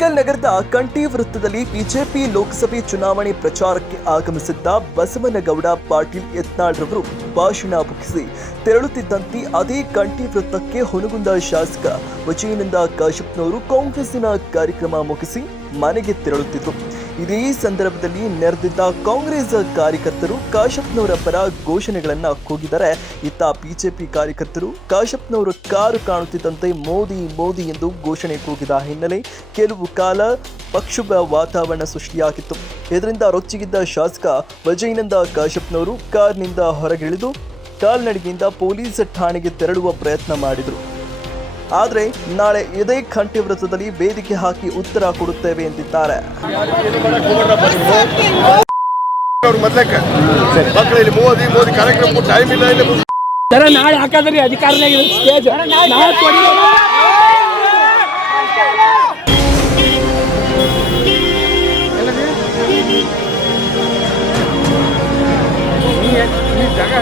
ಕುಣಿಗಲ್ ನಗರದ ಕಂಠಿ ವೃತ್ತದಲ್ಲಿ ಬಿಜೆಪಿ ಲೋಕಸಭೆ ಚುನಾವಣೆ ಪ್ರಚಾರಕ್ಕೆ ಆಗಮಿಸಿದ್ದ ಬಸವನಗೌಡ ಪಾಟೀಲ್ ಯತ್ನಾಳ್ ರವರು ಭಾಷಣ ಮುಗಿಸಿ ತೆರಳುತ್ತಿದ್ದಂತೆ ಅದೇ ಕಂಠಿ ವೃತ್ತಕ್ಕೆ ಹುನಗುಂದ ಶಾಸಕ ವಿಜಯಾನಂದ ಕಾಶಪ್ಪನವರು ಕಾಂಗ್ರೆಸ್ಸಿನ ಕಾರ್ಯಕ್ರಮ ಮುಗಿಸಿ ಮನೆಗೆ ತೆರಳುತ್ತಿದ್ದರು. ಇದೇ ಸಂದರ್ಭದಲ್ಲಿ ನೆರೆದಿದ್ದ ಕಾಂಗ್ರೆಸ್ ಕಾರ್ಯಕರ್ತರು ಕಾಶಪ್ಪನವರ ಪರ ಘೋಷಣೆಗಳನ್ನ ಕೂಗಿದರೆ, ಇತ್ತ ಬಿಜೆಪಿ ಕಾರ್ಯಕರ್ತರು ಕಾಶಪ್ಪನವರ ಕಾರು ಕಾಣುತ್ತಿದ್ದಂತೆ ಮೋದಿ ಮೋದಿ ಎಂದು ಘೋಷಣೆ ಕೂಗಿದ ಹಿನ್ನೆಲೆ ಕೆಲವು ಕಾಲ ಪಕ್ಷದ ವಾತಾವರಣ ಸೃಷ್ಟಿಯಾಗಿತ್ತು. ಇದರಿಂದ ರೊಚ್ಚಿಗಿದ್ದ ಶಾಸಕ ವಿಜಯಾನಂದ ಕಾಶಪ್ಪನವರು ಕಾರ್ನಿಂದ ಹೊರಗಿಳಿದು ಕಾಲ್ನಡಿಗೆಯಿಂದ ಪೊಲೀಸ್ ಠಾಣೆಗೆ ತೆರಳುವ ಪ್ರಯತ್ನ ಮಾಡಿದರು. ಆದರೆ ನಾಳೆ ಇದೇ ಕಂಠಿ ವೃತ್ತದಲ್ಲಿ ವೇದಿಕೆ ಹಾಕಿ ಉತ್ತರ ಕೊಡುತ್ತೇವೆ ಎಂದಿದ್ದಾರೆ. ಮೋದಿ ಕಾರ್ಯಕ್ರಮ ಟೈಮ್ ಇಲ್ಲ, ನಾಳೆ ಹಾಕಾದ್ರಿ ಅಧಿಕಾರನೇ ಸ್ಟೇಜ್ ಜಾಗ